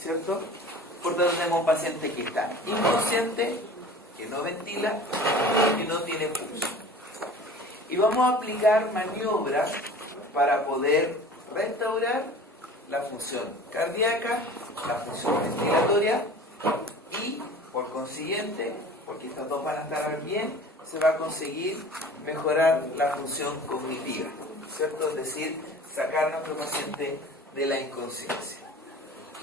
¿cierto? Por tanto, tenemos un paciente que está inconsciente, que no ventila y no tiene pulso. Y vamos a aplicar maniobras para poder restaurar la función cardíaca, la función ventilatoria y, por consiguiente, porque estas dos van a estar bien, se va a conseguir mejorar la función cognitiva, ¿cierto? Es decir, sacar a nuestro paciente de la inconsciencia.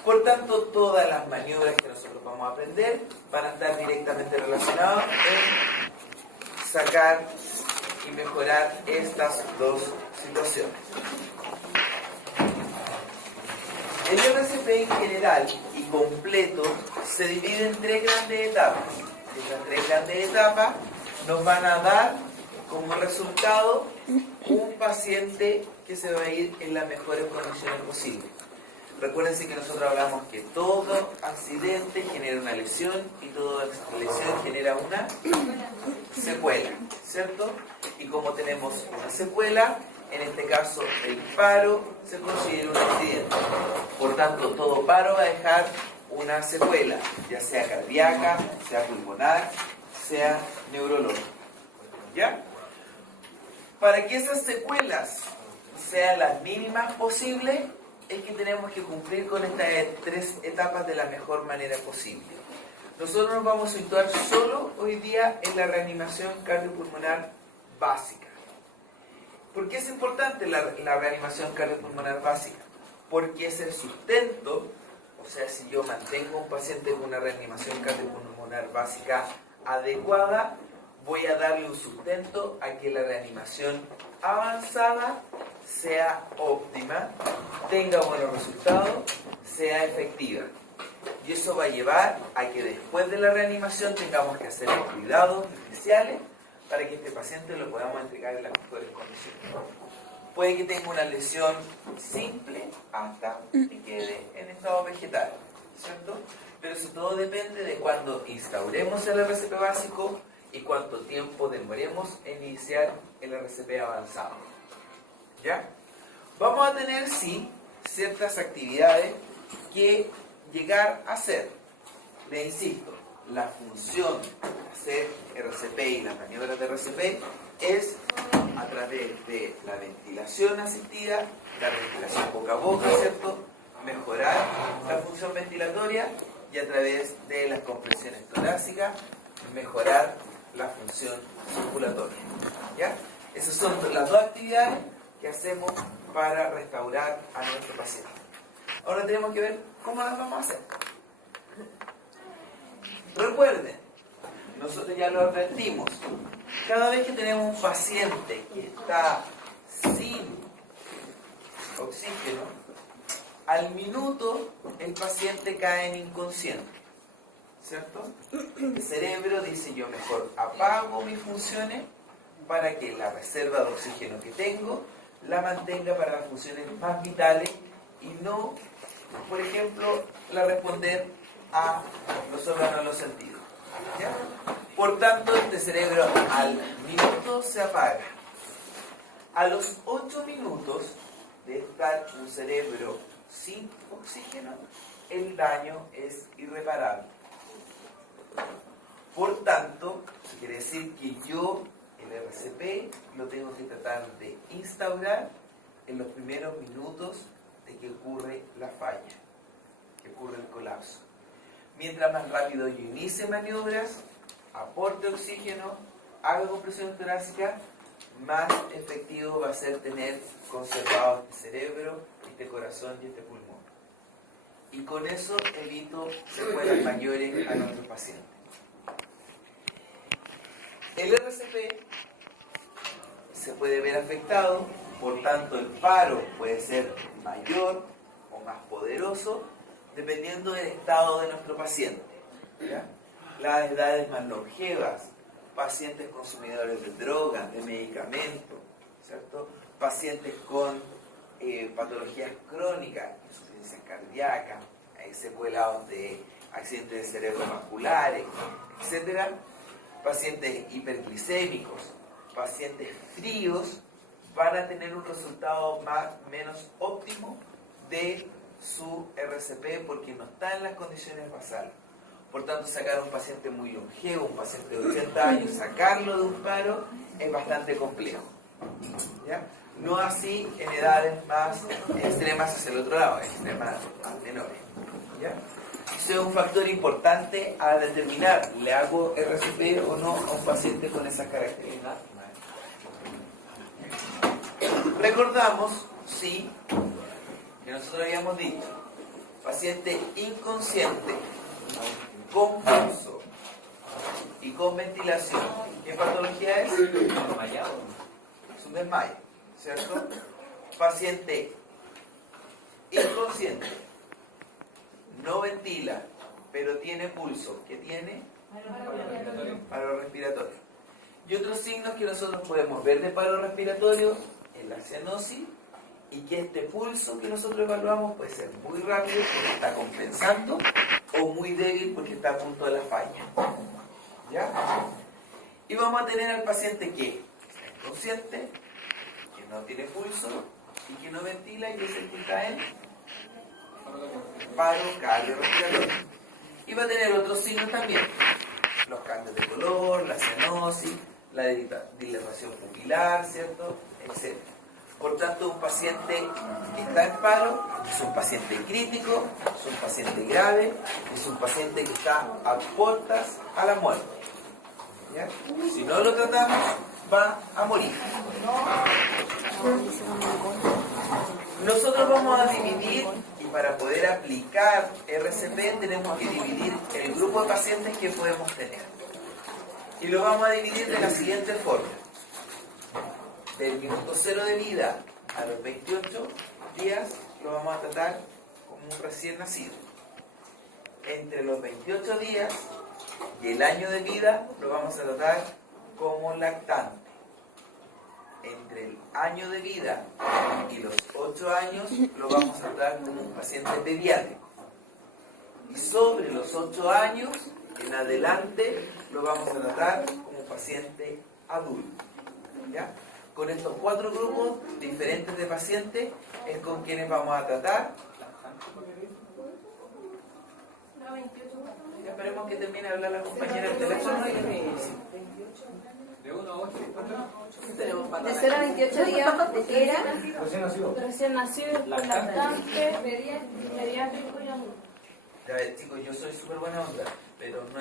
Por tanto, todas las maniobras que nosotros vamos a aprender van a estar directamente relacionadas en sacar y mejorar estas dos situaciones. El RCP en general y completo se divide en tres grandes etapas. Estas tres grandes etapas nos van a dar como resultado un paciente que se va a ir en las mejores condiciones posibles. Recuérdense que nosotros hablamos que todo accidente genera una lesión y toda lesión genera una secuela, ¿cierto? Y como tenemos una secuela, en este caso el paro se considera un accidente. Por tanto, todo paro va a dejar una secuela, ya sea cardíaca, sea pulmonar, sea neurológica. ¿Ya? Para que esas secuelas sean las mínimas posibles, es que tenemos que cumplir con estas tres etapas de la mejor manera posible. Nosotros nos vamos a situar solo hoy día en la reanimación cardiopulmonar básica. ¿Por qué es importante la reanimación cardiopulmonar básica? Porque es el sustento, o sea, si yo mantengo un paciente con una reanimación cardiopulmonar básica adecuada, voy a darle un sustento a que la reanimación avanzada sea óptima, tenga buenos resultados, sea efectiva. Y eso va a llevar a que después de la reanimación tengamos que hacer cuidados especiales para que este paciente lo podamos entregar en las mejores condiciones. Puede que tenga una lesión simple hasta que quede en estado vegetal, ¿cierto? Pero eso todo depende de cuando instauremos el RCP básico y cuánto tiempo demoremos en iniciar el RCP avanzado. ¿Ya? Vamos a tener, sí, ciertas actividades que llegar a hacer. Le insisto, la función de hacer RCP y las maniobras de RCP es a través de la ventilación asistida, la ventilación boca a boca, ¿cierto? Mejorar la función ventilatoria y a través de las compresiones torácicas, mejorar la función circulatoria. ¿Ya? Esas son las dos actividades que hacemos para restaurar a nuestro paciente. Ahora tenemos que ver cómo las vamos a hacer. Recuerden, nosotros ya lo advertimos, cada vez que tenemos un paciente que está sin oxígeno, al minuto el paciente cae en inconsciente, ¿cierto? El cerebro dice: yo mejor apago mis funciones para que la reserva de oxígeno que tengo la mantenga para las funciones más vitales y no, por ejemplo, la responder a los órganos de los sentidos. ¿Ya? Por tanto, este cerebro al minuto se apaga. A los 8 minutos de estar un cerebro sin oxígeno, el daño es irreparable. Por tanto, quiere decir que yo el RCP lo tengo que tratar de instaurar en los primeros minutos de que ocurre la falla, que ocurre el colapso. Mientras más rápido yo inicie maniobras, aporte oxígeno, haga compresión torácica, más efectivo va a ser tener conservado este cerebro, este corazón y este pulmón. Y con eso evito secuelas mayores a nuestros pacientes. El RCP se puede ver afectado, por tanto el paro puede ser mayor o más poderoso dependiendo del estado de nuestro paciente. ¿Ya? Las edades más longevas, pacientes consumidores de drogas, de medicamentos, ¿cierto? Pacientes con patologías crónicas, insuficiencia cardíaca, secuelados de accidentes de cerebrovasculares, etc. Pacientes hiperglicémicos, pacientes fríos, van a tener un resultado menos óptimo de su RCP porque no está en las condiciones basales. Por tanto, sacar a un paciente muy longevo, un paciente de 80 años, sacarlo de un paro es bastante complejo. ¿Ya? No así en edades más extremas hacia el otro lado, extremas más menores. ¿Ya? Eso es un factor importante a determinar, ¿le hago RCP o no a un paciente con esas características? Recordamos, sí, que nosotros habíamos dicho, paciente inconsciente, con pulso y con ventilación. ¿Qué patología es? Desmayado. Es un desmayo, ¿cierto? Paciente inconsciente, no ventila, pero tiene pulso. ¿Qué tiene? Paro respiratorio. Y otros signos que nosotros podemos ver de paro respiratorio en la cianosis, y que este pulso que nosotros evaluamos puede ser muy rápido porque está compensando o muy débil porque está a punto de la falla. ¿Ya? Y vamos a tener al paciente que está inconsciente, que no tiene pulso y que no ventila, y que es el que está en paro cardiorrespiratorio. Y va a tener otros signos también: los cambios de color, la cianosis, la dilatación pupilar, ¿cierto? Etc. Por tanto, un paciente que está en paro es un paciente crítico, es un paciente grave, es un paciente que está a puertas a la muerte. ¿Ya? Si no lo tratamos, va a morir. Nosotros vamos a dividir, y para poder aplicar RCP tenemos que dividir el grupo de pacientes que podemos tener. Y lo vamos a dividir de la siguiente forma. Del minuto 0 de vida a los 28 días lo vamos a tratar como un recién nacido. Entre los 28 días y el año de vida lo vamos a tratar como lactante. Entre el año de vida y los 8 años lo vamos a tratar como un paciente pediátrico. Y sobre los 8 años en adelante lo vamos a tratar como un paciente adulto. ¿Ya? Con estos 4 grupos diferentes de pacientes es con quienes vamos a tratar. Ya esperemos que termine de hablar la compañera del teléfono. De 1 a 8. De 0 a 28 días, ¿de qué era? Recién nacido. Recién nacido, lactante, pediátrico y adulto. Ya, chicos, yo soy súper buena onda, pero no